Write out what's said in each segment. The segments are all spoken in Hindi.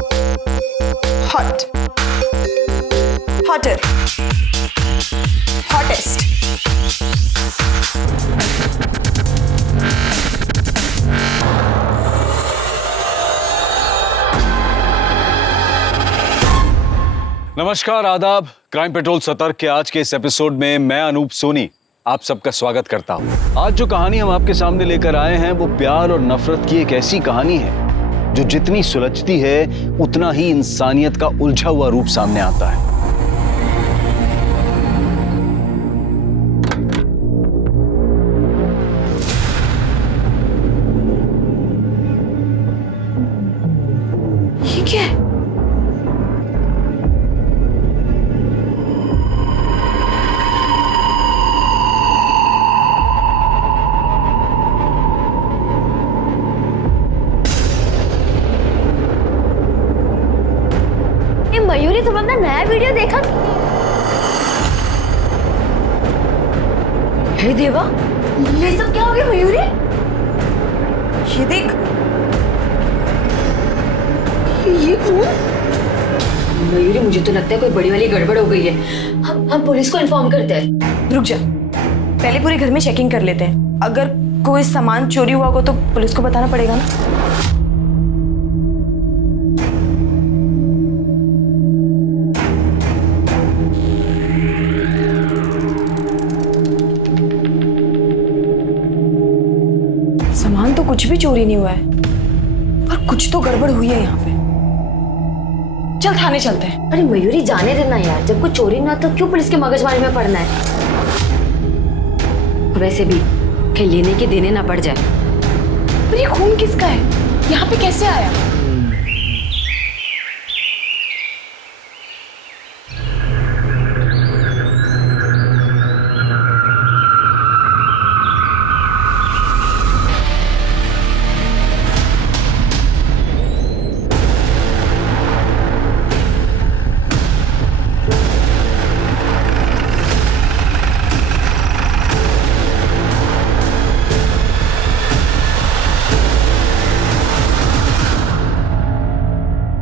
Hot, hotter, hottest. नमस्कार, आदाब। क्राइम पेट्रोल सतर्क के आज के इस एपिसोड में मैं अनूप सोनी आप सबका स्वागत करता हूं। आज जो कहानी हम आपके सामने लेकर आए हैं वो प्यार और नफरत की एक ऐसी कहानी है जो जितनी सुलझती है उतना ही इंसानियत का उलझा हुआ रूप सामने आता है। ये क्या है? मयूरी, तुम अपना नया वीडियो देखा? हे देवा, ये सब क्या हो गया मयूरी? ये देख, ये कौन? मयूरी, मुझे तो लगता है कोई बड़ी वाली गड़बड़ हो गई है। हम पुलिस को इन्फॉर्म करते हैं। रुक जा, पहले पूरे घर में चेकिंग कर लेते हैं। अगर कोई सामान चोरी हुआ हो तो पुलिस को बताना पड़ेगा ना। सामान तो कुछ भी चोरी नहीं हुआ है, पर कुछ तो गड़बड़ हुई है यहाँ पे। चल थाने चलते हैं। अरे मयूरी, जाने देना यार, जब कोई चोरी ना तो क्यों पुलिस के मगजमारी में पड़ना है? वैसे भी कहीं लेने के देने ना पड़ जाए। पर ये खून किसका है? यहाँ पे कैसे आया?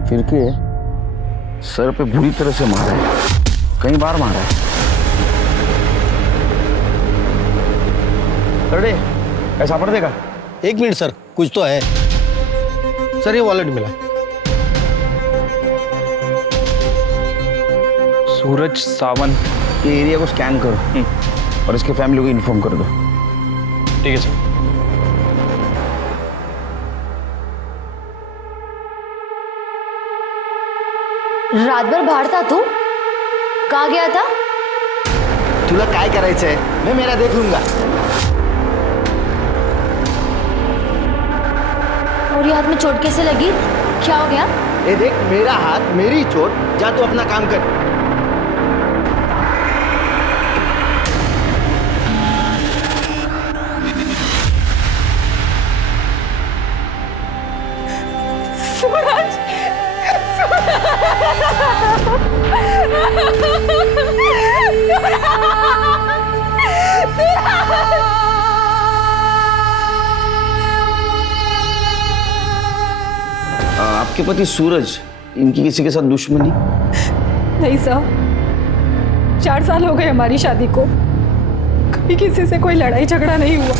फिर के सर पे बुरी तरह से मारा है, कई बार मारा है। अरे ऐसा पड़ देगा? एक मिनट सर, कुछ तो है सर। ये वॉलेट मिला। सूरज सावंत, ये एरिया को स्कैन करो और इसके फैमिली को इन्फॉर्म कर दो। ठीक है सर। रात भर बाहर था तू? कहाँ गया था? तुला काय करायचंय? मैं मेरा देख लूंगा। और ये हाथ में चोट कैसे लगी? क्या हो गया? ये देख, मेरा हाथ, मेरी चोट। जा तू अपना काम कर। सूरज, आपके पति सूरज, इनकी किसी के साथ दुश्मनी? नहीं साहब, 4 साल हो गए हमारी शादी को, कभी किसी से कोई लड़ाई झगड़ा नहीं हुआ।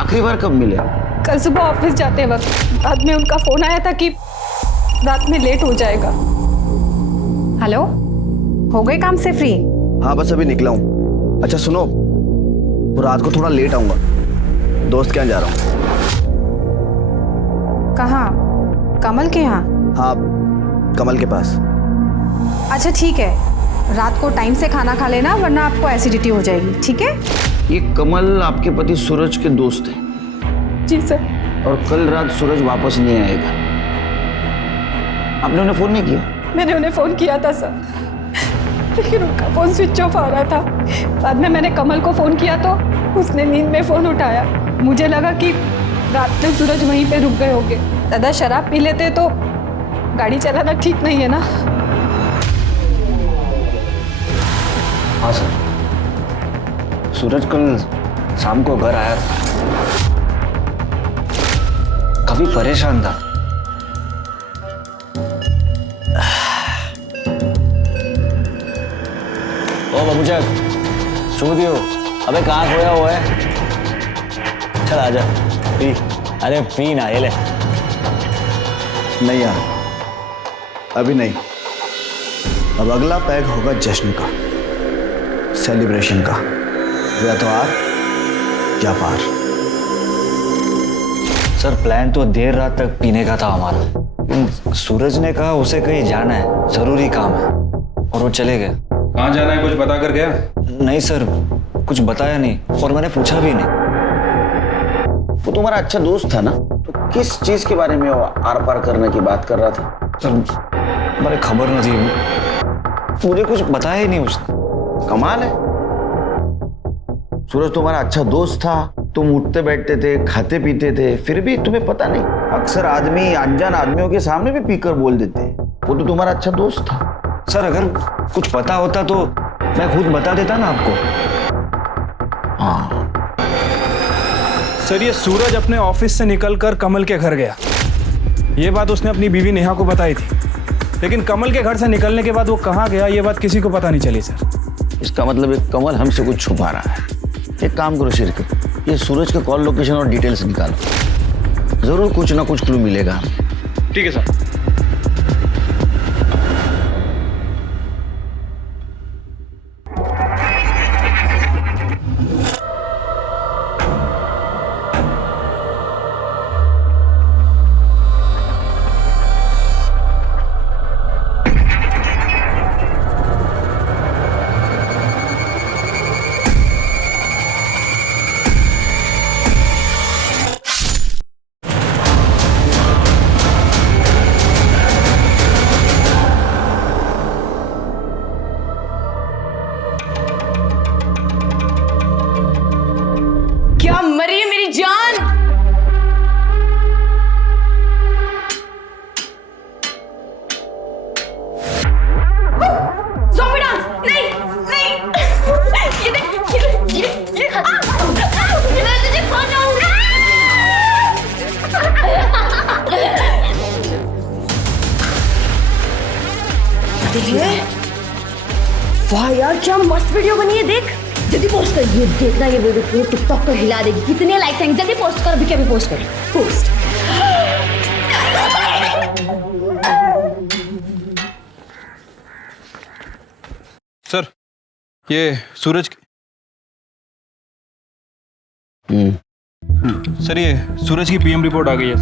आखिरी बार कब मिले? कल सुबह ऑफिस जाते वक्त बाद में उनका फोन आया था कि रात में लेट हो जाएगा। हेलो, हो गए काम से फ्री? हाँ, बस अभी निकला हूँ। अच्छा सुनो, वो रात को थोड़ा लेट आऊंगा, दोस्त के यहाँ जा रहा हूँ। कहाँ? कमल के यहाँ? हाँ, कमल के पास। अच्छा ठीक है, रात को टाइम से खाना खा लेना वरना आपको एसिडिटी हो जाएगी, ठीक है? ये कमल आपके पति सूरज के दोस्त हैं। जी सर। और कल रात सूरज वापस नहीं आएगा। आपने उन्हें फोन नहीं किया? मैंने उन्हें फोन किया था सर, लेकिन उनका फोन स्विच ऑफ आ रहा था। बाद में मैंने कमल को फोन किया तो उसने नींद में फोन उठाया। मुझे लगा कि रात में सूरज वहीं पे रुक गए होंगे। दादा, शराब पी लेते तो गाड़ी चलाना ठीक नहीं है ना। हाँ सर, सूरज कल शाम को घर आया था, काफी परेशान था। ओ बाबूचक, सो दियो। अबे कहाँ खोया हुआ है? चल आजा, पी। अरे पी ना, ये ले। नहीं यार, अभी नहीं। अब अगला पैग होगा जश्न का, सेलिब्रेशन का। या तो आर या पार। सर प्लान तो देर रात तक पीने का था हमारा। सूरज ने कहा उसे कहीं जाना है, जरूरी काम है, और वो चले गए। कहाँ जाना है कुछ बता कर गया? नहीं सर, कुछ बताया नहीं, और मैंने पूछा भी नहीं। वो तुम्हारा अच्छा दोस्त था ना, तो किस चीज के बारे में वो आर पार करने की बात कर रहा था? सर मुझे खबर नहीं थी, मुझे कुछ बताया ही नहीं उसने। कमाल है, सूरज तुम्हारा अच्छा दोस्त था, तुम उठते बैठते थे, खाते पीते थे, फिर भी तुम्हें पता नहीं। अक्सर आदमी अनजान आदमियों के सामने भी पीकर बोल देते हैं। वो तो तुम्हारा अच्छा दोस्त था। सर अगर कुछ पता होता तो मैं खुद बता देता ना आपको। हाँ, सर ये सूरज अपने ऑफिस से निकलकर कमल के घर गया, ये बात उसने अपनी बीवी नेहा को बताई थी, लेकिन कमल के घर से निकलने के बाद वो कहाँ गया ये बात किसी को पता नहीं चली सर। इसका मतलब एक कमल हमसे कुछ छुपा रहा है। एक काम करो शिरके, ये सूरज के कॉल लोकेशन और डिटेल्स निकालो, जरूर कुछ ना कुछ क्लू मिलेगा। ठीक है सर। क्या मरी है मेरी जान? Zombie dance! नहीं, नहीं! ये देख, ये खत्म। मैं तुझे खा जाऊंगा। देखिए, वाह यार क्या मस्त वीडियो बनी है, देख। जल्दी पोस्ट कर, ये देखना, ये वीडियो पूरे टिकटॉक पर हिला देगी। कितने लाइक्स आएंगे? जल्दी पोस्ट कर, अभी क्या भी पोस्ट कर। पोस्ट। सर ये सूरज सर ये सूरज की पीएम रिपोर्ट आ गई है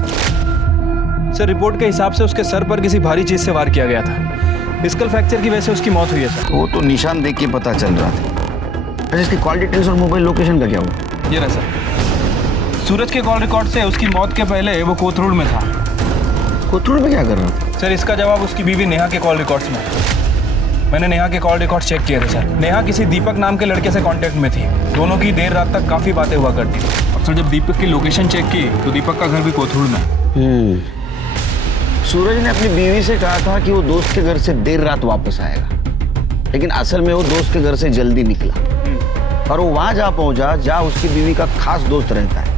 सर। रिपोर्ट के हिसाब से उसके सर पर किसी भारी चीज से वार किया गया था। स्कल फ्रैक्चर की वजह से उसकी मौत हुई है सर। वो तो निशान देख के पता चल रहा था। अच्छा, इसकी कॉल डिटेल्स और मोबाइल लोकेशन का क्या हुआ? ये रहा सर, सूरज के कॉल रिकॉर्ड से उसकी मौत के पहले वो कोथरूड में था। कोथरूड में क्या कर रहा था? सर इसका जवाब उसकी बीवी नेहा के कॉल रिकॉर्ड्स में है। मैंने नेहा के कॉल रिकॉर्ड चेक किए थे सर। नेहा किसी दीपक नाम के लड़के से कांटेक्ट में थी। दोनों की देर रात तक काफ़ी बातें हुआ करती थी। और सर जब दीपक की लोकेशन चेक की तो दीपक का घर भी कोथरूड में। सूरज ने अपनी बीवी से कहा था कि वो दोस्त के घर से देर रात वापस आएगा, लेकिन असल में वो दोस्त के घर से जल्दी निकला और वो वहां जा पहुंचा जहां उसकी बीवी का खास दोस्त रहता है,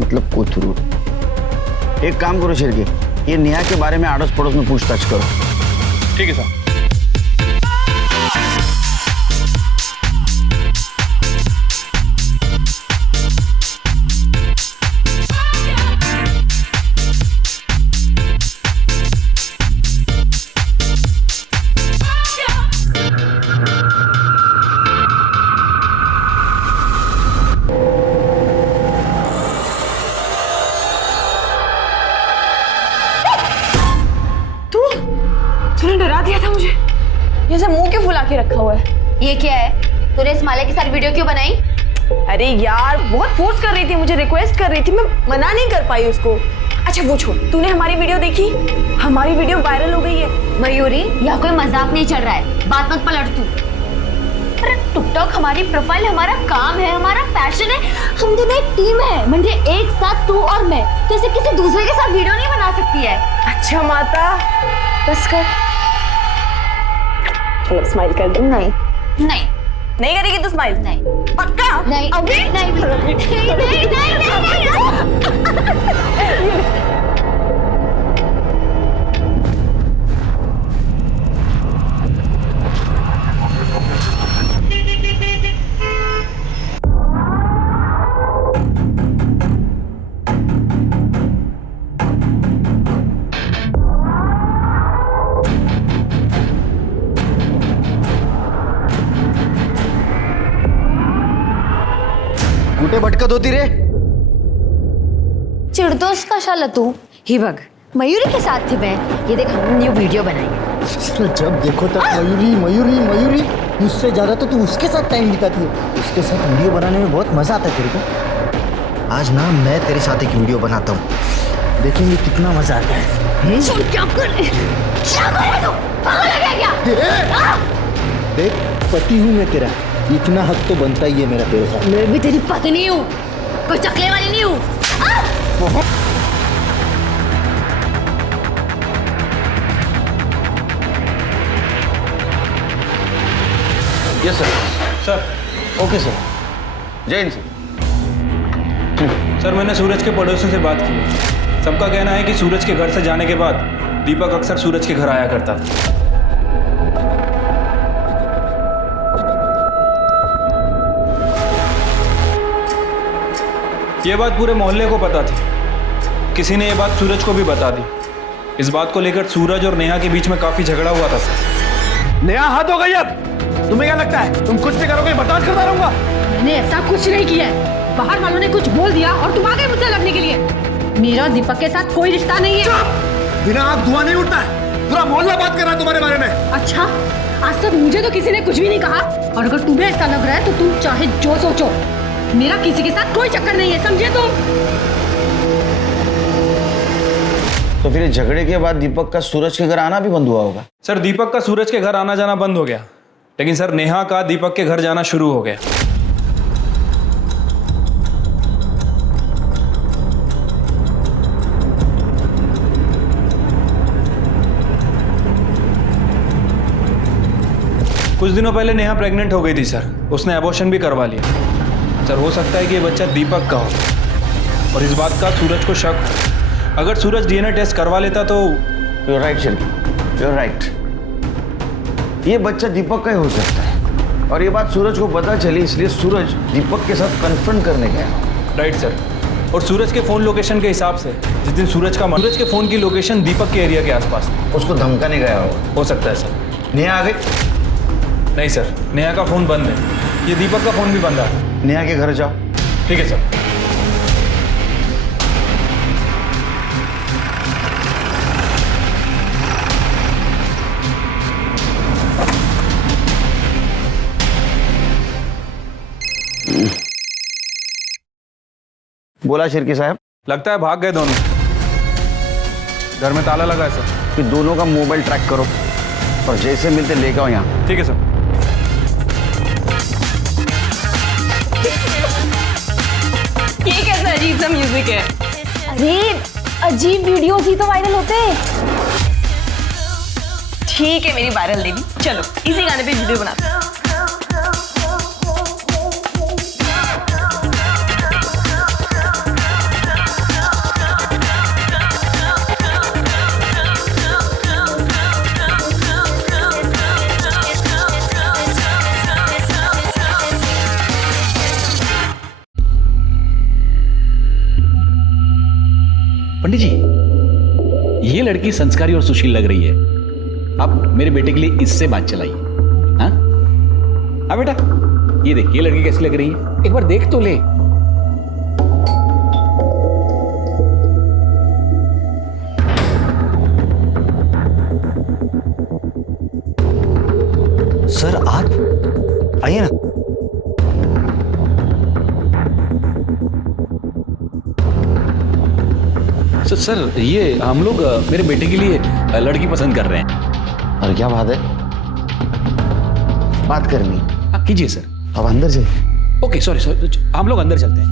मतलब कोथरूड। एक काम करो शिरके, ये नेहा के बारे में आड़ोस पड़ोस में पूछताछ करो। ठीक है सर। तूने डरा दिया था मुझे। ये सब मुंह क्यों फुला के रखा हुआ है? ये क्या है? तूने इस माले के साथ वीडियो क्यों बनाई? अरे यार बहुत फोर्स कर रही थी, मुझे रिक्वेस्ट कर रही थी, मैं मना नहीं कर पाई उसको। अच्छा वो छोड़, तूने हमारी वीडियो देखी? हमारी वीडियो वायरल हो गई है। मयूरी, यहाँ कोई मजाक नहीं चल रहा है, बात मत पलट तू। अरे टिकटॉक हमारी प्रोफाइल, हमारा काम है, हमारा पैशन है। हम दोनों एक टीम है, म्हणजे एक साथ तू और मैं। तो इसे किसी दूसरे के साथ वीडियो नहीं बना सकती है। अच्छा माता, बस कर। चलो स्माइल कर दे। नहीं नहीं नहीं करेगी तू स्माइल? नहीं पक्का? नहीं अभी? नहीं नहीं नहीं कुठे भटकत होती रे? चिढ़तोस कशाला तू? ही बघ, मयूरी के साथ थी मैं। ये देख, हमने न्यू वीडियो बनाई है। जब देखो तब मयूरी मयूरी मयूरी, मुझसे ज्यादा तो तू उसके साथ टाइम बिताती है। उसके साथ वीडियो बनाने में बहुत मजा आता है तेरे को। आज ना मैं तेरे साथ एक वीडियो बनाता हूँ, देखेंगे कितना मजा आता है। सुन, क्या कर रहे तू? पागल है क्या? देख, पति हूँ मैं तेरा, इतना हक तो बनता ही है मेरा तेरे साथ। मैं भी तेरी पत्नी हूँ, कोई चकले वाली नहीं हूँ। Yes sir. Sir. Okay sir. जय हिंद सर। सर, मैंने सूरज के पड़ोसियों से बात की है। सबका कहना है कि सूरज के घर से जाने के बाद दीपक अक्सर सूरज के घर आया करता था। ये बात पूरे मोहल्ले को पता थी। किसी ने ये बात सूरज को भी बता दी। इस बात को लेकर सूरज और नेहा के बीच में काफी झगड़ा हुआ था सर। नेहा, हाथ हो गई अब। तुम्हें क्या लगता है तुम कुछ भी करोगे, बर्दाश्त करता रहूंगा? मैंने ऐसा कुछ नहीं किया है। बाहर वालों ने कुछ बोल दिया और तुम आ गए मुझसे लड़ने के लिए। मेरा दीपक के साथ कोई रिश्ता नहीं है। बिना आग धुआं नहीं उठता है। पूरा मोहल्ला बात कर रहा है तुम्हारे बारे में। अच्छा, आज तक मुझे तो किसी ने कुछ भी नहीं कहा, और अगर तुम्हें ऐसा लग रहा है तो तुम चाहे जो सोचो, मेरा किसी के साथ कोई चक्कर नहीं है, समझे तुम? तो फिर झगड़े के बाद दीपक का सूरज के घर आना भी बंद हुआ होगा? सर, दीपक का सूरज के घर आना जाना बंद हो गया, लेकिन सर नेहा का दीपक के घर जाना शुरू हो गया। कुछ दिनों पहले नेहा प्रेग्नेंट हो गई थी सर। उसने एबॉर्शन भी करवा लिया। सर, हो सकता है कि ये बच्चा दीपक का हो, और इस बात का सूरज को शक हो। अगर सूरज डीएनए टेस्ट करवा लेता तो। You're right, Shilpi, you're right. ये बच्चा दीपक का ही हो सकता है, और ये बात सूरज को पता चली, इसलिए सूरज दीपक के साथ कन्फ्रंट करने गया। Right sir. और सूरज के फोन लोकेशन के हिसाब से जिस दिन सूरज के फोन की लोकेशन दीपक के एरिया के आसपास, उसको धमकाने गया हो सकता है सर। नेहा आ गई? नहीं सर, नेहा का फोन बंद है। ये दीपक का फोन भी बंद है। नेहा के घर जाओ। ठीक है सर। बोला शिर्की साहब। लगता है भाग गए दोनों। घर में ताला लगा है सर। कि दोनों का मोबाइल ट्रैक करो और जैसे मिलते लेके आओ यहाँ। ठीक है सर। ये कैसा अजीब सा म्यूजिक है? अरे, अजीब वीडियोस ही तो वायरल होते हैं। ठीक है मेरी वायरल देवी, चलो इसी गाने पे वीडियो बनाते हैं। पंडित जी, ये लड़की संस्कारी और सुशील लग रही है। आप मेरे बेटे के लिए इससे बात चलाइए। हाँ हाँ बेटा, ये देख, ये लड़की कैसी लग रही है, एक बार देख तो ले। सर, आप आइए ना। सर, ये हम लोग मेरे बेटे के लिए लड़की पसंद कर रहे हैं। और क्या बात है? बात करनी? हाँ कीजिए सर। अब अंदर चलिए। ओके, सॉरी सॉरी, हम लोग अंदर चलते हैं।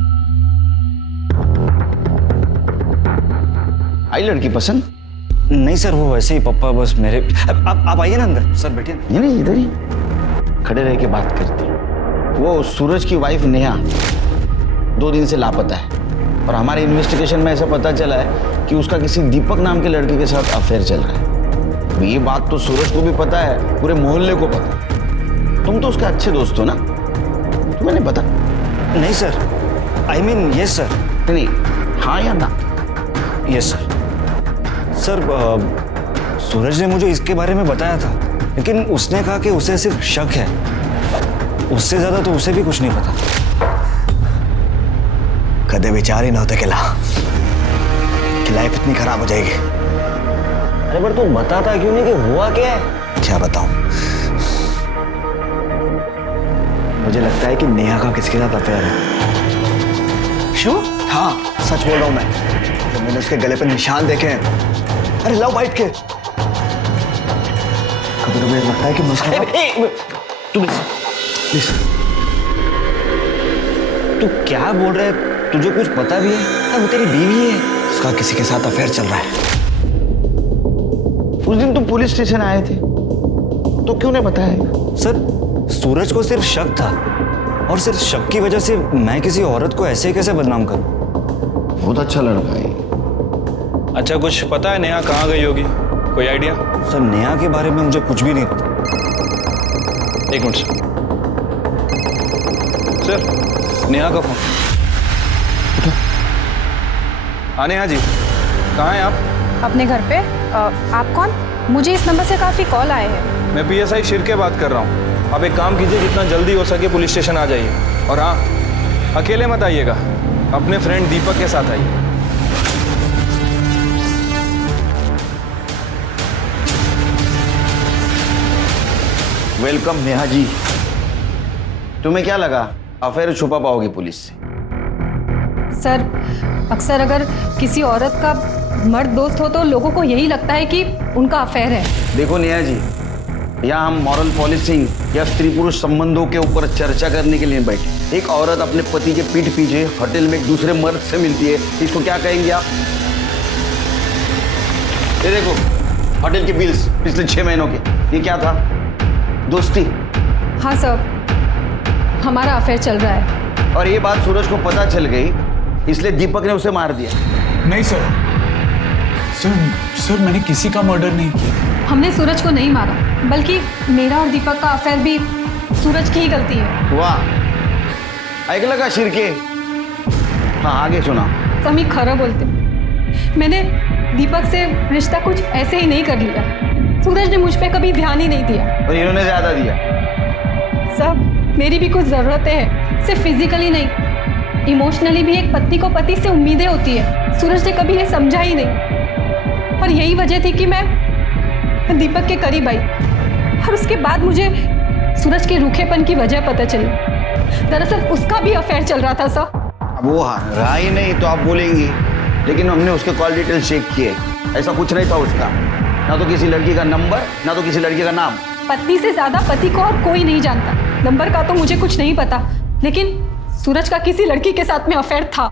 आई लड़की पसंद? नहीं सर, वो वैसे ही पप्पा बस मेरे। आप आइए ना अंदर। सर बैठिए। नहीं, इधर ही खड़े रह के बात करते। वो सूरज की वाइफ नेहा 2 दिन से लापता है, और हमारे इन्वेस्टिगेशन में ऐसा पता चला है कि उसका किसी दीपक नाम के लड़के के साथ अफेयर चल रहा है। अब ये बात तो सूरज को भी पता है, पूरे मोहल्ले को पता है। तुम तो उसके अच्छे दोस्त हो ना, तुम्हें नहीं पता? नहीं sir, I mean yes sir. नहीं, हाँ या ना? Yes sir. सर, सूरज ने मुझे इसके बारे में बताया था, लेकिन उसने कहा कि उसे सिर्फ शक है, उससे ज्यादा तो उसे भी कुछ नहीं पता। कदे विचार ही नहोते किला कि लाइफ इतनी खराब हो जाएगी। अरे पर तू बताता क्यों नहीं कि हुआ क्या है? क्या बताऊं? मुझे लगता है कि नेहा का किसके साथ अफेयर है। श्योर? हाँ, सच बोल रहा हूं मैं। जब मैंने उसके गले पे निशान देखे हैं, अरे लव बाइट के, कभी कभी लगता है कि मुझे तू क्या बोल रहा है? तुझे कुछ पता भी है? वो तेरी बीवी है, उसका किसी के साथ अफेयर चल रहा है। उस दिन तुम पुलिस स्टेशन आए थे तो क्यों नहीं बताया? सर, सूरज को सिर्फ शक था और सिर्फ शक की वजह से मैं किसी औरत को ऐसे कैसे बदनाम करूं? बहुत अच्छा लड़का है। अच्छा, कुछ पता है नेहा कहाँ गई होगी? कोई आइडिया? सर, नेहा के बारे में मुझे कुछ भी नहीं पता। एक मिनट सर, नेहा का फोन। हाँ नेहा जी, कहाँ हैं आप? अपने घर पे। आप कौन? मुझे इस नंबर से काफ़ी कॉल आए हैं। मैं PSI शिरके बात कर रहा हूँ। आप एक काम कीजिए, जितना जल्दी हो सके पुलिस स्टेशन आ जाइए। और हाँ, अकेले मत आइएगा, अपने फ्रेंड दीपक के साथ आइए। वेलकम नेहा जी। तुम्हें क्या लगा अफेयर छुपा पाओगे पुलिस से? सर, अक्सर अगर किसी औरत का मर्द दोस्त हो तो लोगों को यही लगता है कि उनका अफेयर है। देखो नेहा जी, यहाँ हम मॉरल पॉलिसिंग या स्त्री पुरुष संबंधों के ऊपर चर्चा करने के लिए बैठे। एक औरत अपने पति के पीठ पीछे होटल में एक दूसरे मर्द से मिलती है, इसको क्या कहेंगे आप? ये देखो होटल के बिल्स पिछले 6 महीनों के, ये क्या था? दोस्ती? हाँ सर, हमारा अफेयर चल रहा है। और ये बात सूरज को पता चल गई, इसलिए दीपक ने उसे मार दिया। नहीं सर, सर मैंने किसी का मर्डर नहीं किया। हमने सूरज को नहीं मारा, बल्कि मेरा और दीपक का अफेयर भी सूरज की ही गलती है। वाह, ऐकलं का शिरके? हाँ, आगे सुना। समी खरं बोलते, मैंने दीपक से रिश्ता कुछ ऐसे ही नहीं कर लिया। सूरज ने मुझ पे कभी ध्यान ही नहीं दिया। और इन्होंने ज्यादा दिया। सब मेरी भी कुछ ज़रूरतें हैं, सिर्फ फिजिकली नहीं, इमोशनली भी एक पत्नी को पति से उम्मीदें होती है। सूरज ने कभी ये समझा ही नहीं, और यही वजह थी कि मैं दीपक के करीब आई। और उसके बाद मुझे सूरज के रूखेपन की वजह पता चली। दरअसल उसका भी अफेयर चल रहा था सर। वो रहा ही नहीं तो आप बोलेंगी, लेकिन हमने उसके कॉल डिटेल चेक किए, ऐसा कुछ नहीं था उसका। ना तो किसी लड़की का नंबर, ना तो किसी लड़की का नाम। पत्नी से ज्यादा पति को और कोई नहीं जानता। नंबर का तो मुझे कुछ नहीं पता, लेकिन सूरज का किसी लड़की के साथ में अफेयर था।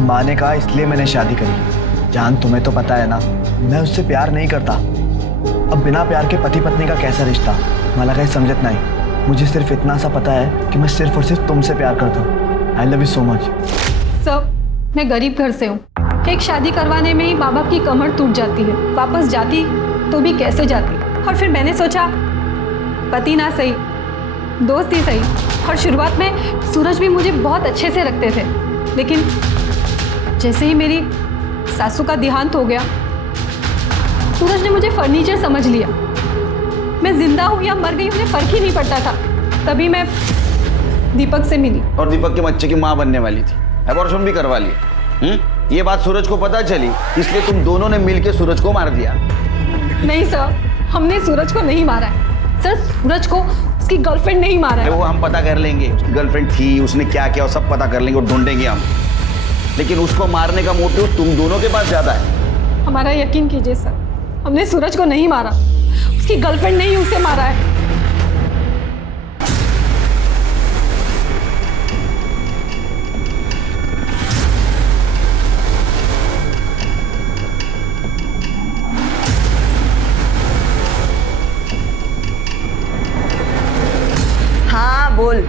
माँ ने कहा इसलिए मैंने शादी करी। जान, तुम्हें तो पता है ना, मैं उससे प्यार नहीं करता। अब बिना प्यार के पति पत्नी का कैसा रिश्ता? मला काही समझत नहीं। मुझे सिर्फ इतना सा पता है कि मैं सिर्फ और सिर्फ तुमसे प्यार करता हूँ। I love you so much. सब, मैं गरीब घर से हूँ। एक शादी करवाने में ही माँ बाप की कमर टूट जाती है। वापस जाती तो भी कैसे जाती। और फिर मैंने सोचा पति ना सही, दोस्त ही सही। और शुरुआत में सूरज भी मुझे बहुत अच्छे से रखते थे, लेकिन जैसे ही मेरी सासू का देहांत हो गया, सूरज ने मुझे फर्नीचर समझ लिया। मैं जिंदा हूँ या मर गई मुझे फर्क ही नहीं पड़ता था। तभी मैं दीपक से मिली। और दीपक के बच्चे की माँ बनने वाली थी, अबॉर्शन भी करवा लिया। ये बात सूरज को पता चली, इसलिए तुम दोनों ने मिलकर सूरज को मार दिया। नहीं सर, हमने सूरज को नहीं मारा है। सर, सूरज को उसकी गर्लफ्रेंड नहीं मारा है। वो हम पता कर लेंगे, उसकी गर्लफ्रेंड थी, उसने क्या किया सब पता कर लेंगे और ढूंढेंगे हम। लेकिन उसको मारने का मोटिव तुम दोनों के पास ज्यादा है। हमारा यकीन कीजिए सर, हमने सूरज को नहीं मारा। उसकी गर्लफ्रेंड ने ही उसे मारा है। हाँ बोल।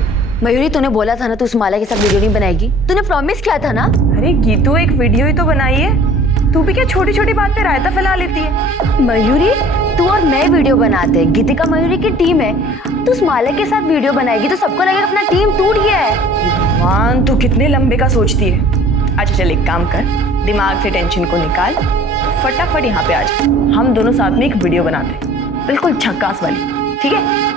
मयूरी, तूने बोला था ना तू उस माला के साथ वीडियो नहीं बनाएगी। तूने प्रॉमिस किया था ना। अरे गीतू, एक वीडियो ही तो बनाई है। तू भी क्या छोटी छोटी बात पे रायता फैला लेती है? मयूरी, तू और मैं वीडियो बनाते हैं, गीतिका मयूरी की टीम है। तू उस मालक के साथ वीडियो बनाएगी तो सबको लगेगा अपना टीम टूट गया है। भगवान, तू कितने लंबे का सोचती है। अच्छा चल, एक काम कर, दिमाग से टेंशन को निकाल, फटाफट यहाँ पे आ जा। हम दोनों साथ में एक वीडियो बनाते हैं, बिल्कुल झक्कास वाली, ठीक है?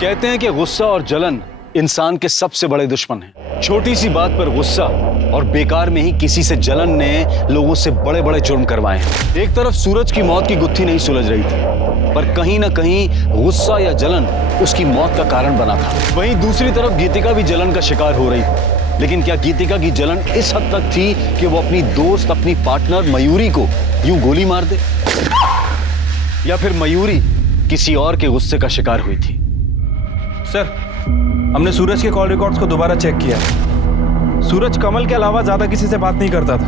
कहते हैं कि गुस्सा और जलन इंसान के सबसे बड़े दुश्मन हैं। छोटी सी बात पर गुस्सा और बेकार में ही किसी से जलन ने लोगों से बड़े बड़े जुर्म करवाए हैं। एक तरफ सूरज की मौत की गुत्थी नहीं सुलझ रही थी, पर कहीं ना कहीं गुस्सा या जलन उसकी मौत का कारण बना था। वहीं दूसरी तरफ गीतिका भी जलन का शिकार हो रही थी। लेकिन क्या गीतिका की जलन इस हद तक थी कि वो अपनी दोस्त, अपनी पार्टनर मयूरी को यूं गोली मार दे, या फिर मयूरी किसी और के गुस्से का शिकार हुई थी? सर, हमने सूरज के कॉल रिकॉर्ड्स को दोबारा चेक किया। सूरज कमल के अलावा ज्यादा किसी से बात नहीं करता था।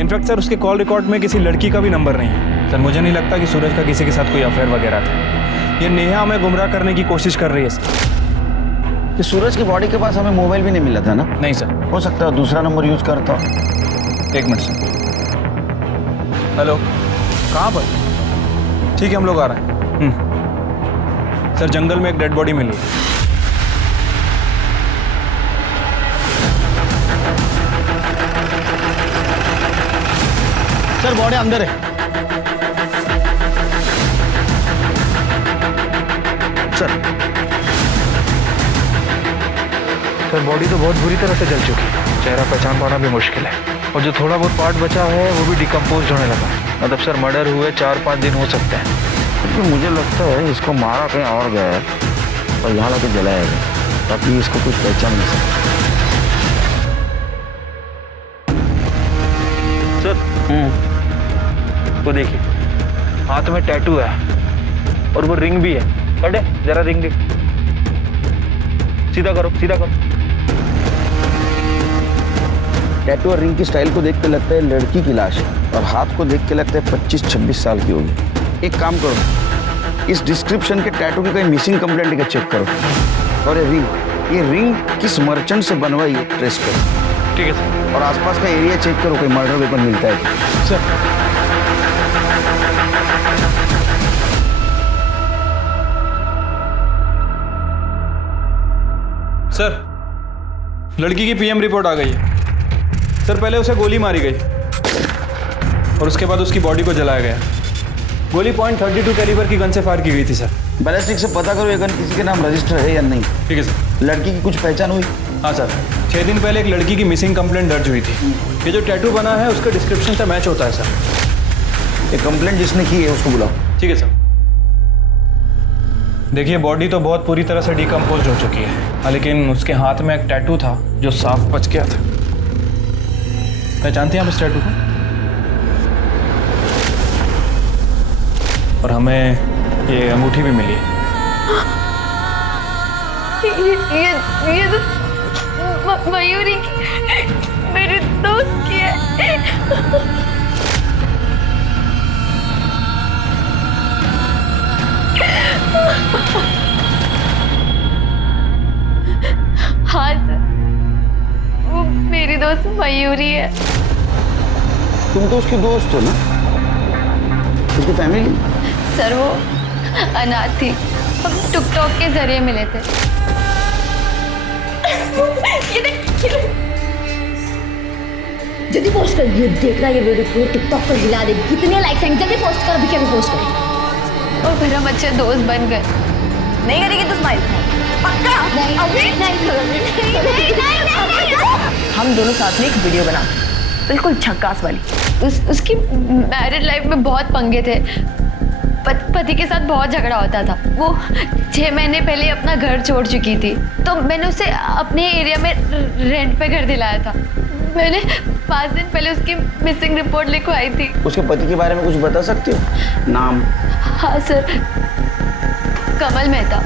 इनफैक्ट सर, उसके कॉल रिकॉर्ड में किसी लड़की का भी नंबर नहीं है। सर, मुझे नहीं लगता कि सूरज का किसी के साथ कोई अफेयर वगैरह था। ये नेहा हमें गुमराह करने की कोशिश कर रही है सर। कि सूरज की बॉडी के पास हमें मोबाइल भी नहीं मिला था ना? नहीं सर। हो सकता है दूसरा नंबर यूज करता। एक मिनट सर। हेलो, कहाँ पर? ठीक है, हम लोग आ रहे हैं। सर, जंगल में एक डेड बॉडी मिली। सर, बॉडी अंदर है। सर, बॉडी तो बहुत बुरी तरह से जल चुकी है। चेहरा पहचान पाना भी मुश्किल है, और जो थोड़ा बहुत पार्ट बचा है वो भी डिकम्पोज होने लगा। मतलब सर, मर्डर हुए 4-5 दिन हो सकते हैं। क्योंकि मुझे लगता है इसको मारा कहीं और गया है और यहाँ लाके जलाया गया, ताकि इसको कुछ पहचान नहीं सके। सर, वो देखिए, हाथ में टैटू है और वो रिंग भी है। कटे, जरा रिंग देख। सीधा करो, सीधा करो। टैटू और रिंग की स्टाइल को देख के लगता है लड़की की लाश है, और हाथ को देख के लगता है 25-26 साल की होगी। एक काम करो, इस डिस्क्रिप्शन के टैटू की कहीं मिसिंग कंप्लेंट का चेक करो, और ये रिंग किस मर्चेंट से बनवाई है ट्रेस करो। ठीक है सर। और आसपास का एरिया चेक करो, कोई मर्डर वेपन मिलता है सर। सर, लड़की की पीएम रिपोर्ट आ गई है। सर, पहले उसे गोली मारी गई और उसके बाद उसकी बॉडी को जलाया गया। गोली .32 कैलिबर की गन से फायर की गई थी सर। बैलिस्टिक से पता करो ये गन किसी के नाम रजिस्टर है या नहीं। ठीक है सर। लड़की की कुछ पहचान हुई? हाँ सर, 6 दिन पहले एक लड़की की मिसिंग कंप्लेंट दर्ज हुई थी। ये जो टैटू बना है उसका डिस्क्रिप्शन से मैच होता है सर। ये कंप्लेंट जिसने की है उसको बुलाओ। ठीक है सर। देखिए, बॉडी तो बहुत पूरी तरह से डिकम्पोज हो चुकी है, लेकिन उसके हाथ में एक टैटू था जो साफ बच गया था। पहचानते हैं आप इस टैटू को? और हमें ये अंगूठी भी मिली है। ये तो मयूरी की, मेरे दोस्त की है। हाँ सर, वो मेरी दोस्त मयूरी है। तुम तो उसकी दोस्त हो ना? उसकी फैमिली? सर, वो अनाथ थी, हम टिकटॉक के जरिए मिले थे। जल्दी पोस्ट कर, ये देखना, ये वीडियो पूरे टिकटॉक पर हिला दे। कितने लाइक्स आएंगे? जल्दी पोस्ट कर, अभी पोस्ट कर। और फिर हम अच्छे दोस्त बन गए। नहीं करेगी तो स्माइल पक्का? नहीं, हम दोनों साथ में एक वीडियो बना, बिल्कुल झक्कास वाली। उसकी मैरिड लाइफ में बहुत पंगे थे। पति के साथ बहुत झगड़ा होता था। वो 6 महीने पहले अपना घर छोड़ चुकी थी, तो मैंने उसे अपने एरिया में रेंट पे घर दिलाया था। मैंने 5 दिन पहले उसकी मिसिंग रिपोर्ट लिखवाई थी। उसके पति के बारे में कुछ बता सकती हो? नाम? हाँ सर, कमल मेहता।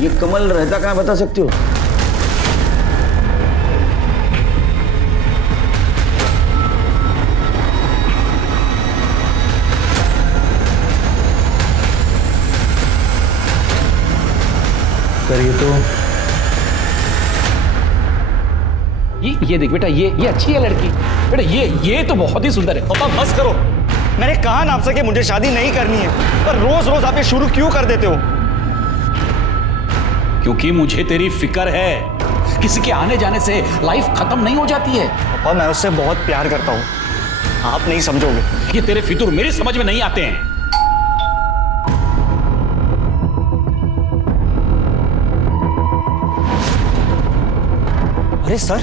ये कमल रहता कहाँ बता सकती हो? सर ये देख बेटा, ये अच्छी है लड़की। बेटा ये तो बहुत ही सुंदर है। पापा बस करो, मैंने कहा ना आपसे कि मुझे शादी नहीं करनी है, पर रोज रोज आप ये शुरू क्यों कर देते हो? क्योंकि मुझे तेरी फिक्र है। किसी के आने जाने से लाइफ खत्म नहीं हो जाती है। पापा मैं उससे बहुत प्यार करता हूँ, आप नहीं समझोगे। ये तेरे फितूर मेरी समझ में नहीं आते हैं। अरे सर,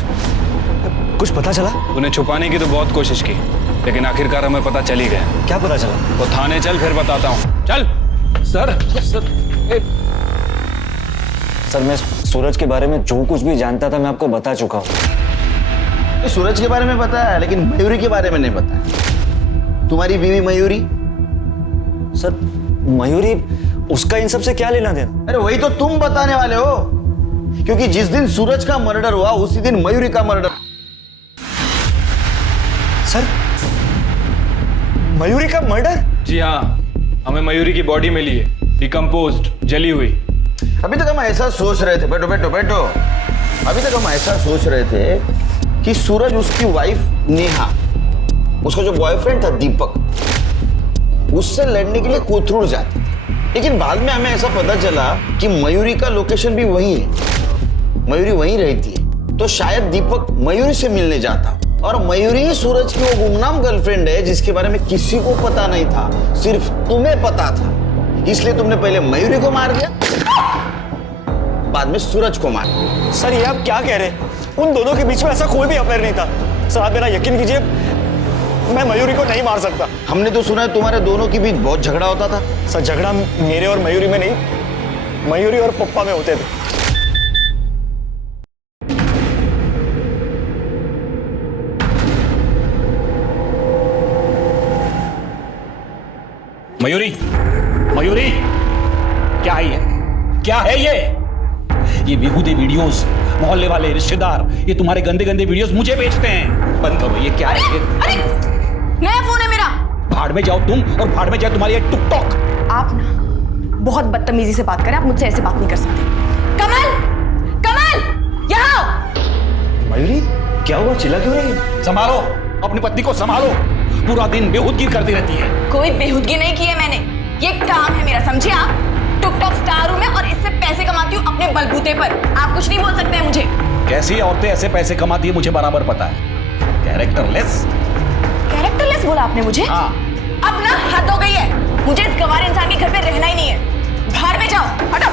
कुछ पता चला? उन्हें छुपाने की तो बहुत कोशिश की, लेकिन आखिरकार हमें पता चल ही गया। क्या पता चला? वो थाने चल, फिर बताता हूँ। चल। सर मैं सूरज के बारे में जो कुछ भी जानता था मैं आपको बता चुका हूँ। सूरज के बारे में पता है, लेकिन मयूरी के बारे में नहीं पता है। तुम्हारी बीवी मयूरी? सर मयूरी, उसका इन सब से क्या लेना देना? अरे वही तो तुम बताने वाले हो, क्योंकि जिस दिन सूरज का मर्डर हुआ उसी दिन मयूरी का मर्डर। सर मयूरी का मर्डर? जी हाँ, हमें मयूरी की बॉडी मिली है, डिकम्पोज्ड, जली हुई। अभी तक हम ऐसा सोच रहे थे, बैठो बैठो बैठो, अभी तक हम ऐसा सोच रहे थे कि सूरज उसकी वाइफ नेहा, उसका जो बॉयफ्रेंड था दीपक, उससे लड़ने के लिए कोथरूड जाते थे। लेकिन बाद में हमें ऐसा पता चला कि मयूरी का लोकेशन भी वही है, मयूरी वहीं रहती है। तो शायद दीपक मयूरी से मिलने जाता, और मयूरी ही सूरज की वो गुमनाम गर्लफ्रेंड है जिसके बारे में किसी को पता नहीं था, सिर्फ तुम्हें पता था। इसलिए तुमने पहले मयूरी को मार दिया, बाद में सूरज को मार दिया। सर ये आप क्या कह रहे हैं? उन दोनों के बीच में ऐसा कोई भी अफेयर नहीं था। सर आप मेरा यकीन कीजिए, मैं मयूरी को नहीं मार सकता। हमने तो सुना है तुम्हारे दोनों के बीच बहुत झगड़ा होता था। सर झगड़ा मेरे और मयूरी में नहीं, मयूरी और पप्पा में होते थे। मयूरी, मयूरी, क्या है ये? क्या है ये बेहूदे वीडियोस, मोहल्ले वाले रिश्तेदार ये तुम्हारे गंदे गंदे वीडियोस मुझे भेजते हैं। बंद करो, ये क्या है? अरे नया फोन है मेरा। भाड़ में जाओ तुम, और भाड़ में जाए तुम्हारी ये टिकटॉक। आप ना बहुत बदतमीजी से बात करें, आप मुझसे ऐसे बात नहीं कर सकते। कमल, कमल, यहाँ आओ। मयूरी क्या हुआ, चिल्ला क्यों रही है? संभालो अपनी पत्नी को, संभालो। पूरा दिन बेहूदगी करती रहती है। कोई बेहूदगी नहीं की है मैंने, ये काम है मेरा, समझे आप? टिकटॉक स्टार हूं मैं और इससे पैसे कमाती हूँ अपने बलबूते पर। आप कुछ नहीं बोल सकते हैं मुझे। कैसी औरतें ऐसे पैसे कमाती है मुझे बराबर पता है। कैरेक्टरलेस। कैरेक्टरलेस बोला आपने मुझे? हाँ। अब ना हद हो गई है, मुझे इस गंवार इंसान के घर पे रहना ही नहीं है। बाहर में जाओ, हटो।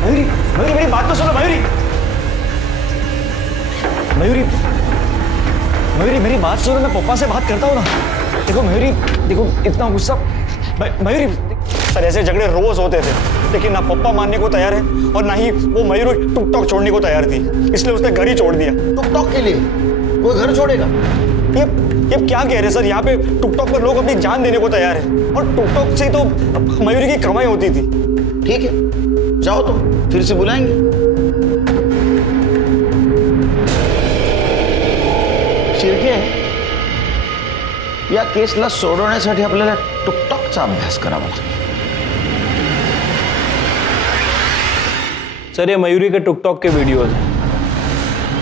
मयूरी, मयूरी मेरी बात तो सुनो। मयूरी, मयूरी, मयूरी मेरी बात सुनो, मैं पप्पा से बात करता हूँ ना। देखो मयूरी, देखो इतना गुस्सा। मयूरी, सर ऐसे झगड़े रोज होते थे, लेकिन ना पप्पा मानने को तैयार है और ना ही वो मयूरी टिकटॉक छोड़ने को तैयार थी, इसलिए उसने घर ही छोड़ दिया। टिकटॉक के लिए वो घर छोड़ेगा? ये क्या कह रहे हैं सर? यहाँ पे टिकटॉक पर लोग अपनी जान देने को तैयार है, और टिकटॉक से तो मयूरी की कमाई होती थी। ठीक है, जाओ तुम, फिर से बुलाएंगे। शिर्के, या केसला सोडवण्यासाठी आपल्याला टिकटॉकचा अभ्यास करावा लागेल। सर ये मयूरी के टिकटॉक के वीडियोस हैं।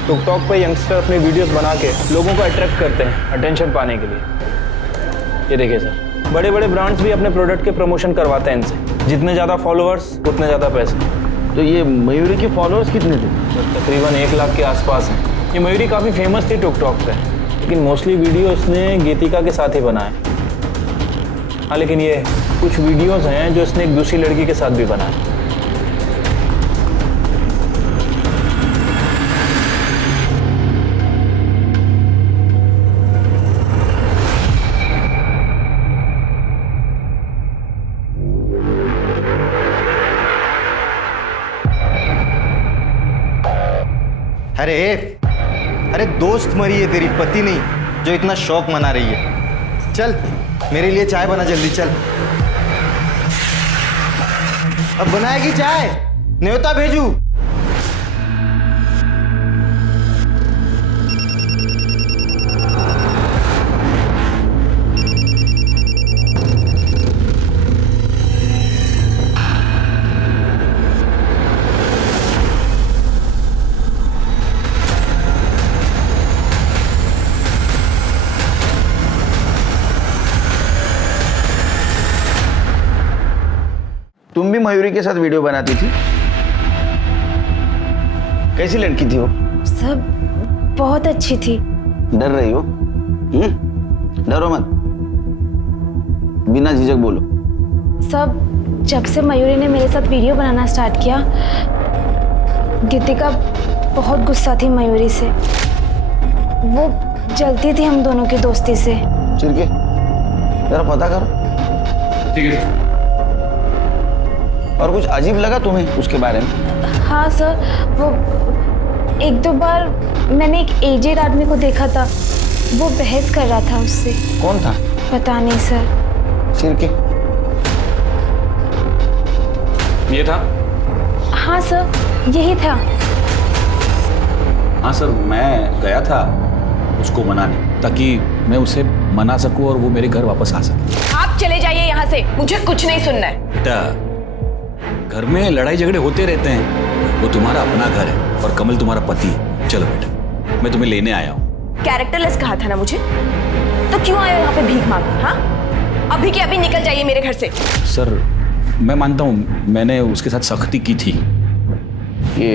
टिकटॉक पे यंगस्टर अपनी वीडियोस बना के लोगों को अट्रैक्ट करते हैं अटेंशन पाने के लिए। ये देखिए सर, बड़े बड़े ब्रांड्स भी अपने प्रोडक्ट के प्रमोशन करवाते हैं इनसे। जितने ज़्यादा फॉलोअर्स उतने ज़्यादा पैसे। तो ये मयूरी के फॉलोअर्स कितने थे? तकरीबन 1 लाख के आसपास हैं। ये मयूरी काफ़ी फेमस थी टिकटॉक पे, लेकिन मोस्टली वीडियो उसने गीतिका के साथ ही बनाए। हाँ लेकिन ये कुछ वीडियोस हैं जो इसने एक दूसरी लड़की के साथ भी बनाए। अरे अरे दोस्त मरी है तेरी, पति नहीं जो इतना शौक मना रही है। चल मेरे लिए चाय बना जल्दी, चल। अब बनाएगी चाय, न्योता भेजू? तुम भी मयूरी के साथ वीडियो बनाती थी? कैसी लड़की थी वो? सब बहुत अच्छी थी। डर रही हो? डरो मत, बिना झिझक बोलो। सब जब से मयूरी ने मेरे साथ वीडियो बनाना स्टार्ट किया, गीतिका बहुत गुस्सा थी मयूरी से। वो जलती थी हम दोनों की दोस्ती से। चिरके जरा पता करो। ठीक है। और कुछ अजीब लगा तुम्हें उसके बारे में? हाँ सर, वो एक दो बार मैंने एक एजेड आदमी को देखा था, वो बहस कर रहा था उससे। कौन था? पता नहीं सर। चिरके ये था? हाँ सर, यही था। हाँ सर, मैं गया था उसको मनाने, ताकि मैं उसे मना सकूं और वो मेरे घर वापस आ सके। आप चले जाइए यहाँ से, मुझे कुछ नहीं सुनना है। बेटा, घर में लड़ाई झगड़े होते रहते हैं, वो तुम्हारा अपना घर है और कमल तुम्हारा पति है। चलो बेटा, मैं तुम्हें लेने आया हूँ। कैरेक्टरलेस कहा था ना मुझे, तो क्यों आए हो यहाँ पे भीख मांगने? हाँ, अभी के अभी निकल जाइए मेरे घर से। सर, मैं मानता हूँ मैंने उसके साथ सख्ती की थी। ये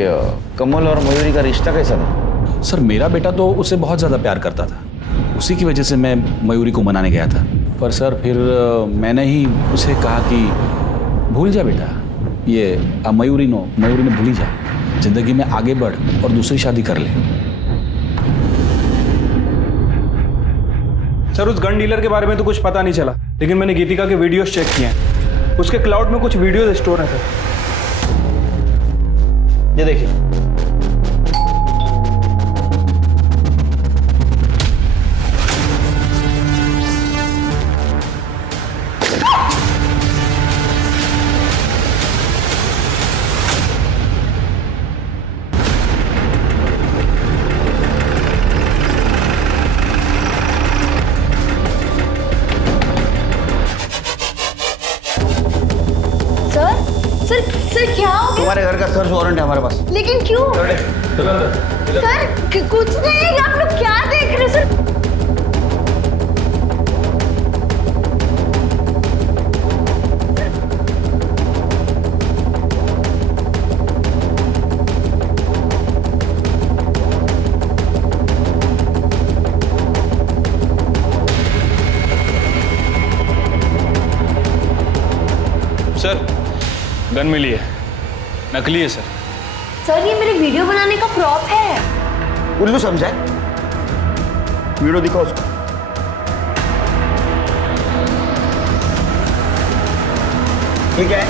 कमल और मयूरी का रिश्ता कैसा था? सर, मेरा बेटा तो उससे बहुत ज़्यादा प्यार करता था, उसी की वजह से मैं मयूरी को मनाने गया था। पर सर, फिर मैंने ही उसे कहा कि भूल जा बेटा, ये मयूरी ने भूली जा, जिंदगी में आगे बढ़ और दूसरी शादी कर ले। सर, उस गन डीलर के बारे में तो कुछ पता नहीं चला, लेकिन मैंने गीतिका के वीडियोस चेक किए हैं। उसके क्लाउड में कुछ वीडियोस स्टोर हैं सर। ये देखिए, सर क्या हो गया? तुम्हारे घर का सर्च वारंट है हमारे पास। लेकिन क्यों? सर कुछ नहीं, आप लोग क्या देख रहे हो सर? सर, गन मिली है, नकली है सर। सर, ये मेरे वीडियो बनाने का प्रॉप है। उल्लू समझा है? वीडियो दिखाओ उसको। ठीक है,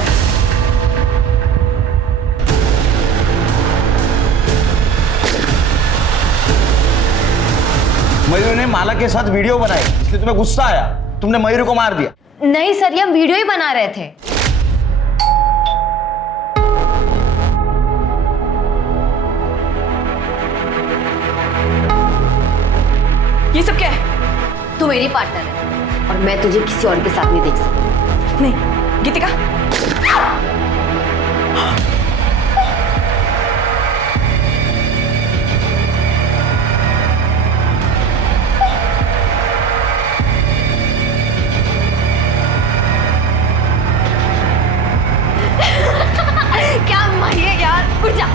मयूरी ने माला के साथ वीडियो बनाई, इसलिए तुम्हें गुस्सा आया, तुमने मयूरी को मार दिया। नहीं सर, ये हम वीडियो ही बना रहे थे। ये सब क्या है? तू मेरी पार्टनर है और मैं तुझे किसी और के साथ नहीं देख सकती। नहीं गीतिका, क्या मारिए यार, उठ जा।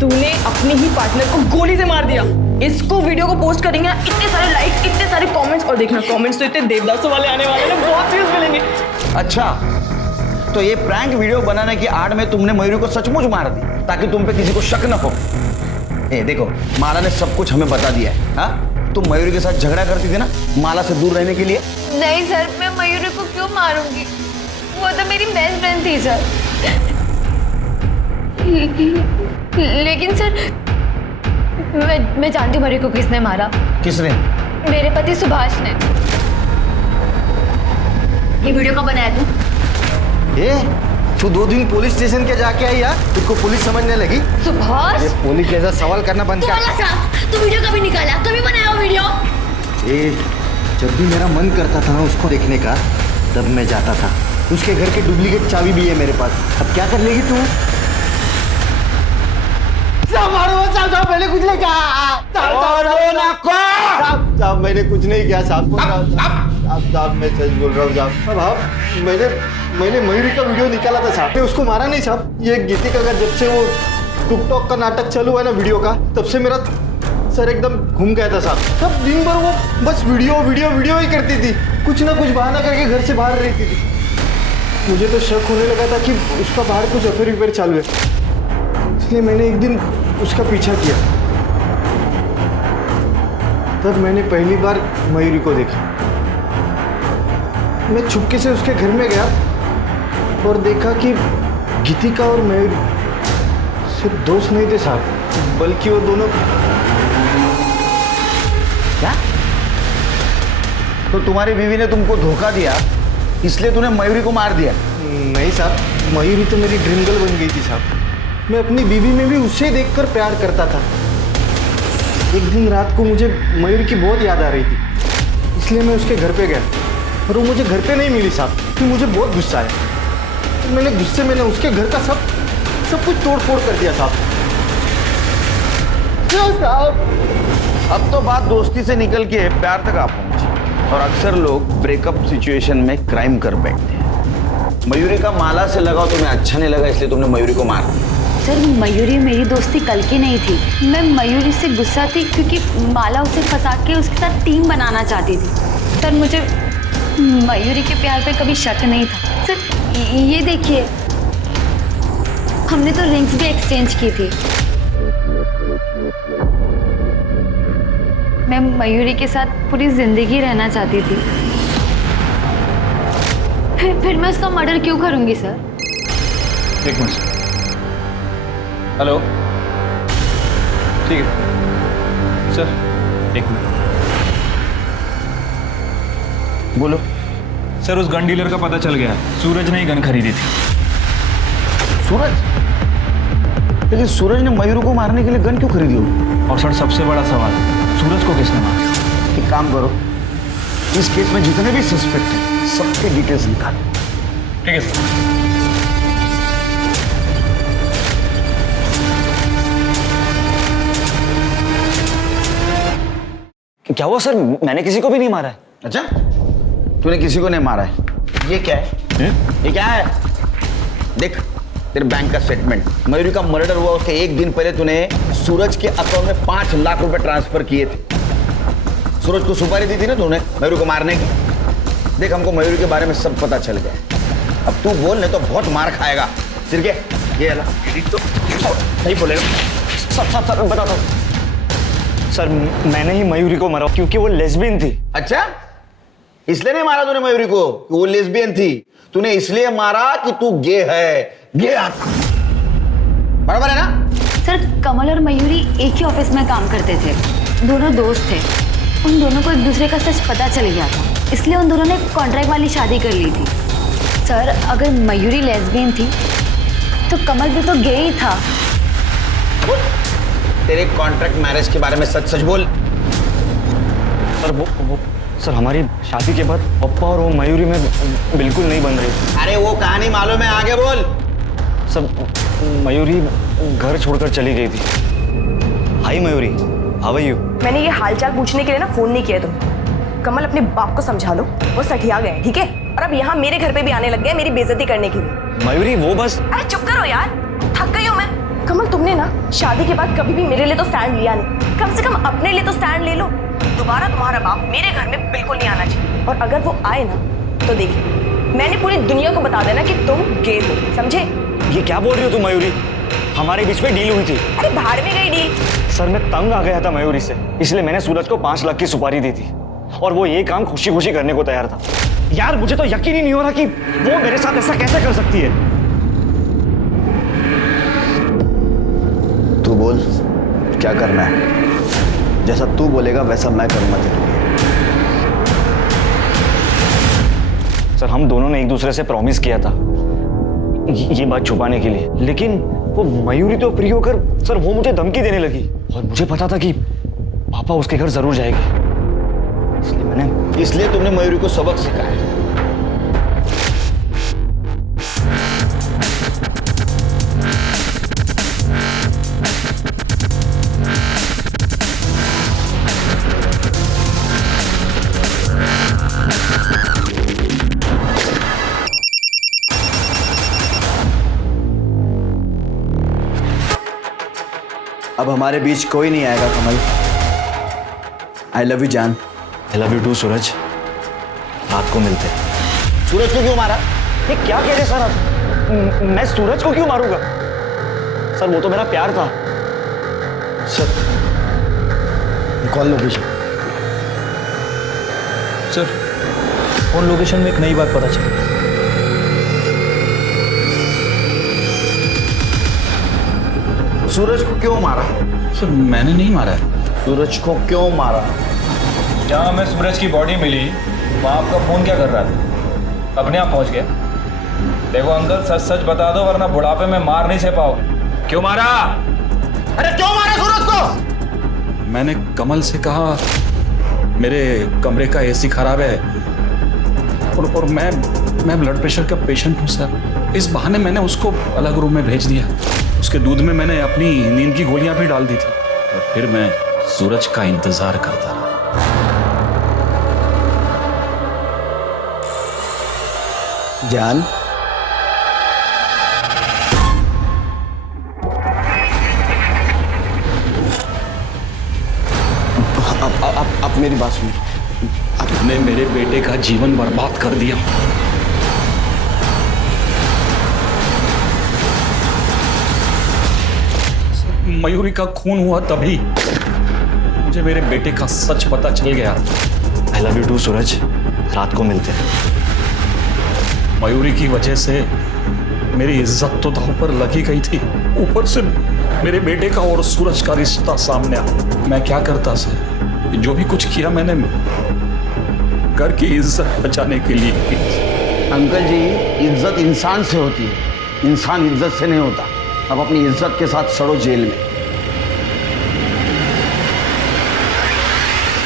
तूने अपने ही पार्टनर को गोली से मार दिया। इसको वीडियो को पोस्ट करेंगे, इतने सारे लाइक्स, इतने सारे कमेंट्स, और देखना कमेंट्स तो इतने देवदासों वाले आने वाले हैं, बहुत व्यूज मिलेंगे। अच्छा, तो ये प्रैंक वीडियो बनाने की आड़ में तुमने मयूरी को सचमुच मार दी ताकि तुम पे किसी को शक न हो। ए देखो, माला ने सब कुछ हमें बता दिया है। हाँ, तुम मयूरी के साथ झगड़ा करती थी ना माला से दूर रहने के लिए। नहीं सर, मैं मयूरी को क्यों मारूंगी? वो तो मेरी बेस्ट फ्रेंड थी सर। लेकिन सर मैं जानती हूँ मयूरी को किसने मारा। किसने? मेरे पति सुभाष ने। ये वीडियो कब बनाया तू? तू 2 दिन पुलिस स्टेशन के जाके आई यार, तुझको पुलिस समझने लगी? सुभाष, पुलिस जैसा सवाल करना बंद कर। तू वीडियो कभी निकाला? कभी बनाया वो वीडियो? जब भी मेरा मन करता था ना उसको देखने का, तब मैं जाता था। उसके घर की डुप्लीकेट चाबी भी है मेरे पास। अब क्या कर लेगी तू? साहब मैंने कुछ नहीं किया। साहब मैंने कुछ नहीं किया साहब। साहब मैं सच बोल रहा हूँ साहब। अब मैंने मयूरी का वीडियो निकाला था साहब। मैं उसको मारा नहीं साहब। ये गीतिका का जब से वो टिकटॉक का नाटक चालू हुआ ना वीडियो का, तब से मेरा सर एकदम घूम गया था साहब। तब दिन भर वो बस वीडियो ही करती थी। कुछ ना कुछ बहाना करके घर से बाहर रहती थी। मुझे तो शक होने लगा था कि उसका बाहर कुछ अफेयर चालू है, इसलिए मैंने एक दिन उसका पीछा किया। तब मैंने पहली बार मयूरी को देखा। मैं चुपके से उसके घर में गया और देखा कि गीतिका और मयूरी सिर्फ दोस्त नहीं थे साहब, बल्कि वो दोनों। क्या? तो तुम्हारी बीवी ने तुमको धोखा दिया, इसलिए तूने मयूरी को मार दिया? नहीं साहब, मयूरी तो मेरी ड्रीम गर्ल बन गई थी साहब। मैं अपनी बीवी में भी उसे देखकर प्यार करता था। एक दिन रात को मुझे मयूरी की बहुत याद आ रही थी, इसलिए मैं उसके घर पे गया और वो मुझे घर पे नहीं मिली साहब। फिर मुझे बहुत गुस्सा आया। मैंने गुस्से में उसके घर का सब कुछ तोड़ फोड़ कर दिया साहब। अब तो बात दोस्ती से निकल के प्यार तक आ पहुंची, और अक्सर लोग ब्रेकअप सिचुएशन में क्राइम कर बैठते हैं। मयूरी का माला से लगाव तुम्हें अच्छा नहीं लगा, इसलिए तुमने मयूरी को मार दिया। सर मयूरी मेरी दोस्ती कल की नहीं थी। मैं मयूरी से गुस्सा थी क्योंकि माला उसे फंसा के उसके साथ टीम बनाना चाहती थी। सर मुझे मयूरी के प्यार पे कभी शक नहीं था। सर ये देखिए, हमने तो रिंग्स भी एक्सचेंज की थी। मैं मयूरी के साथ पूरी जिंदगी रहना चाहती थी। फिर मैं उसका मर्डर क्यों करूंगी सर? एक मिनट। हेलो, ठीक है सर, एक मिनट। बोलो। सर उस गन डीलर का पता चल गया, सूरज ने ही गन खरीदी थी। सूरज? लेकिन सूरज ने मयूरी को मारने के लिए गन क्यों खरीदी होगी? और सर सबसे बड़ा सवाल, सूरज को किसने मारा? एक काम करो, इस केस में जितने भी सस्पेक्ट हैं सबके डिटेल्स निकालो। ठीक है सर। क्या हुआ सर? मैंने किसी को भी नहीं मारा है। अच्छा, तूने किसी को नहीं मारा है? ये क्या है? ये क्या है? देख तेरे बैंक का स्टेटमेंट। मयूरी का मर्डर हुआ उसके एक दिन पहले तूने सूरज के अकाउंट में 5 लाख रुपए ट्रांसफर किए थे। सूरज को सुपारी दी थी ना तूने मयूरी को मारने की। देख हमको मयूरी के बारे में सब पता चल गया। अब तू बोल नहीं तो बहुत मार खाएगा। सिर के ये तो नहीं बोलेगा। सर बता दो सर, मैंने ही मयूरी को मारा क्योंकि वो लेस्बियन थी। अच्छा, इसलिए नहीं मारा तूने मयूरी को कि वो लेस्बियन थी? तूने इसलिए मारा कि तू गे है। गे बराबर है ना? सर कमल और मयूरी एक ही ऑफिस में काम करते थे, दोनों दोस्त थे। उन दोनों को एक दूसरे का सच पता चल गया था, इसलिए उन दोनों ने कॉन्ट्रैक्ट वाली शादी कर ली थी। सर अगर मयूरी लेस्बियन थी तो कमल भी तो गे ही था। तेरे कॉन्ट्रैक्ट मैरिज के बारे में सच बोल। सर वो सर हमारी शादी के बाद पप्पा और वो मयूरी में बिल्कुल नहीं बन रही। अरे वो कहानी मालूम है, आगे बोल। सर मयूरी घर छोड़कर चली गई थी। हाय मयूरी, हाउ आर यू? मैंने ये हालचाल पूछने के लिए ना फोन नहीं किया तुम्हें। कमल अपने बाप को समझा लो, वो सठिया गए, ठीक है? और अब यहाँ मेरे घर पे भी आने लग गए मेरी बेइज्जती करने के लिए। मयूरी वो बस। अरे चुप करो यार, थक गई हूँ मैं। कमल तुमने ना शादी के बाद कभी भी मेरे लिए तो स्टैंड लिया नहीं, कम से कम अपने लिए तो स्टैंड ले लो। दोबारा तुम्हारा बाप मेरे घर में बिल्कुल नहीं आना चाहिए, और अगर वो आए ना तो देखिए मैंने पूरी दुनिया को बता देना कि तुम गे हो, समझे? ये क्या बोल रही हो तुम मयूरी? हमारे बीच में डील हुई थी। अरे भाड़ में गई डील। सर मैं तंग आ गया था मयूरी से, इसलिए मैंने सूरज को 5 लाख की सुपारी दी थी और वो ये काम खुशी खुशी करने को तैयार था। यार मुझे तो यकीन ही नहीं हो रहा कि वो मेरे साथ ऐसा कैसे कर सकती है। क्या करना है? जैसा तू बोलेगा वैसा मैं करूंगा तेरे लिए। सर हम दोनों ने एक दूसरे से प्रॉमिस किया था ये बात छुपाने के लिए, लेकिन वो मयूरी तो फ्री होकर सर वो मुझे धमकी देने लगी और मुझे पता था कि पापा उसके घर जरूर जाएंगे, इसलिए तुमने मयूरी को सबक सिखाया। अब हमारे बीच कोई नहीं आएगा कमल। आई लव यू जान। आई लव यू टू सूरज। रात को मिलते हैं। सूरज को क्यों मारा? ये क्या कह रहे सर आप? मैं सूरज को क्यों मारूंगा सर? वो तो मेरा प्यार था sir. Call location. Sir phone location में एक नई बात पता चली। सूरज को क्यों मारा? सर मैंने नहीं मारा है। सूरज को क्यों मारा? जहाँ हमें सूरज की बॉडी मिली वहाँ आपका फोन क्या कर रहा था? अपने आप पहुँच गया। देखो अंकल सच सच बता दो वरना बुढ़ापे में मार नहीं सह पाओगे। क्यों मारा? अरे क्यों मारा सूरज को? मैंने कमल से कहा मेरे कमरे का एसी खराब है और मैं ब्लड प्रेशर का पेशेंट हूँ सर। इस बहाने मैंने उसको अलग रूम में भेज दिया। उसके दूध में मैंने अपनी नींद की गोलियां भी डाल दी थी और फिर मैं सूरज का इंतजार करता रहा। जान, अब मेरी बात सुनो। आपने मेरे बेटे का जीवन बर्बाद कर दिया। मयूरी का खून हुआ तभी मुझे मेरे बेटे का सच पता चल गया। आई लव यू टू सूरज। रात को मिलते हैं। मयूरी की वजह से मेरी इज्जत तो दांव पर लगी गई थी, ऊपर से मेरे बेटे का और सूरज का रिश्ता सामने आया। मैं क्या करता सर? जो भी कुछ किया मैंने घर की इज्जत बचाने के लिए की। अंकल जी, इज्जत इंसान से होती है, इंसान इज्जत से नहीं होता। अब अपनी इज्जत के साथ सड़ो जेल में।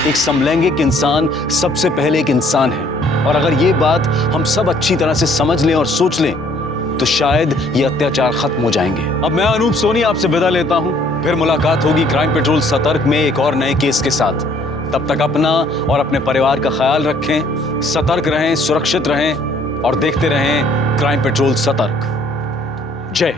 एक समलैंगिक इंसान सबसे पहले एक इंसान है, और अगर ये बात हम सब अच्छी तरह से समझ लें और सोच लें तो शायद ये अत्याचार खत्म हो जाएंगे। अब मैं अनूप सोनी आपसे विदा लेता हूं। फिर मुलाकात होगी क्राइम पेट्रोल सतर्क में एक और नए केस के साथ। तब तक अपना और अपने परिवार का ख्याल रखें, सतर्क रहें, सुरक्षित रहें और देखते रहें क्राइम पेट्रोल सतर्क। जय।